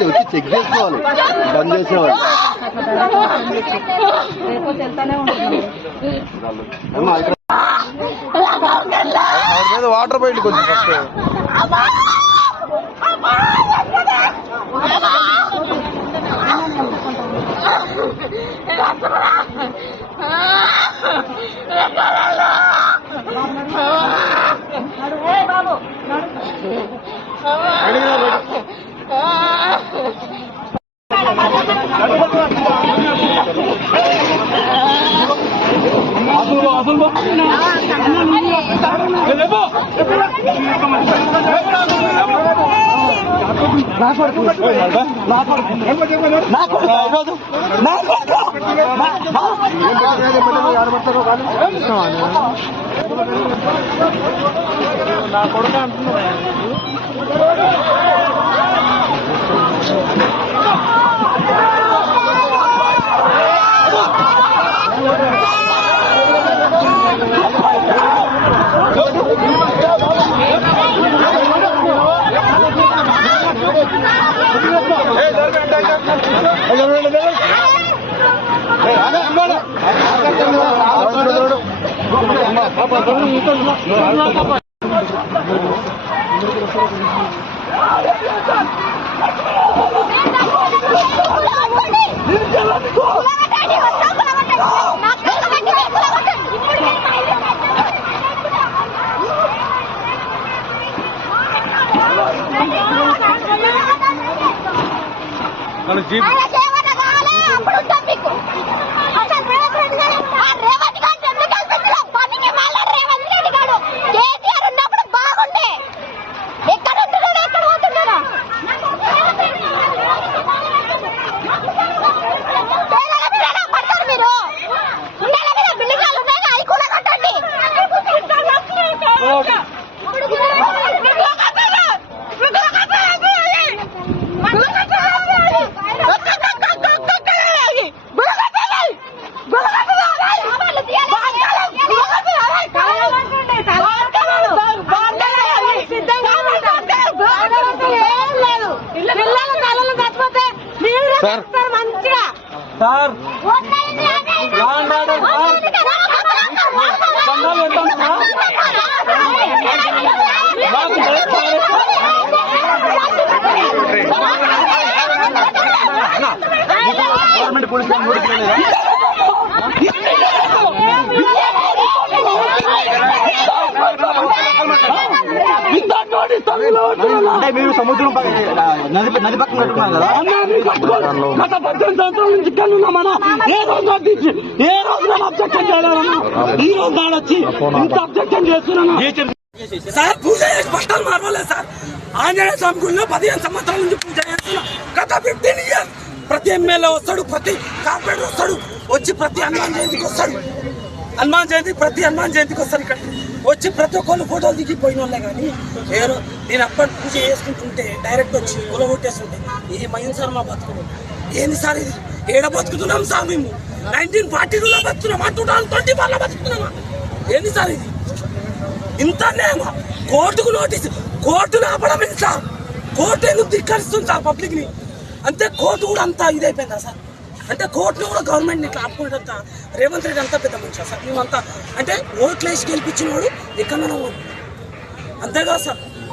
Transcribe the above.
మాట్లాడి వచ్చి చెక్ చేసుకోవాలి బంద్ చేసేవాళ్ళు. మీద వాటర్ బయటకు వచ్చి ఫస్ట్ నా కొడుకు అంటున్నా సార్ గవర్నమెంట్ పోలీసులు అంటే మీరు సముద్రం నది పక్కన పెట్టుకున్నారు కదా. గత 18 సంవత్సరాల నుంచి ఇక్కడ ఉన్నామన్నా. ఏ రోజు ఏ రోజు అబ్జెక్షన్ చేయాలన్నా ఈ రోజు నాడొచ్చి ఇంత అబ్జెక్షన్ చేస్తున్నా సార్. పూజ చేసి బట్టలు మారలేదు సార్. ఆంజనేయ స్వామి గుడిలో 15 సంవత్సరాల నుంచి పూజ చేస్తున్నా. గత 15 ఇయర్స్ ప్రతి ఎమ్మెల్యే వస్తాడు, ప్రతి కార్పొరేటర్ వస్తాడు, వచ్చి ప్రతి హనుమాన్ జయంతికి వస్తాడు. ప్రతి హనుమాన్ జయంతికి వస్తారు. ఇక్కడ వచ్చి ప్రతి ఒక్కళ్ళు ఫోటోలు దిగిపోయిన వాళ్ళే. కానీ ఎవరు నేను అప్పటి పూజ చేసుకుంటుంటే డైరెక్ట్ వచ్చి కొలగొట్టేస్తుంటే ఏమైంది సార్ మా బతుకులు? ఏంది సార్ ఇది? ఏడ బతుకుతున్నాం సార్ మేము? 1942లో బతుకున్నామా? 2021లో బతుకుతున్నామా? ఏంది సార్ ఇది? ఇంతనేమా కోర్టుకు నోటీసు? కోర్టును ఆపడం ఏంటి సార్? కోర్టు ఎందుకు ధిక్కరిస్తుంది సార్ పబ్లిక్ ని? అంతే కోర్టు కూడా అంతా ఇదైపోయిందా సార్? అంటే కోర్టును కూడా గవర్నమెంట్ ఇట్లా ఆపుకుంటా రేవంత్ రెడ్డి అంతా పెద్ద మనిషి సార్. మేమంతా అంటే ఓట్లు వేసి గెలిపించిన వాడు ఎక్కడ అంతేగా సార్.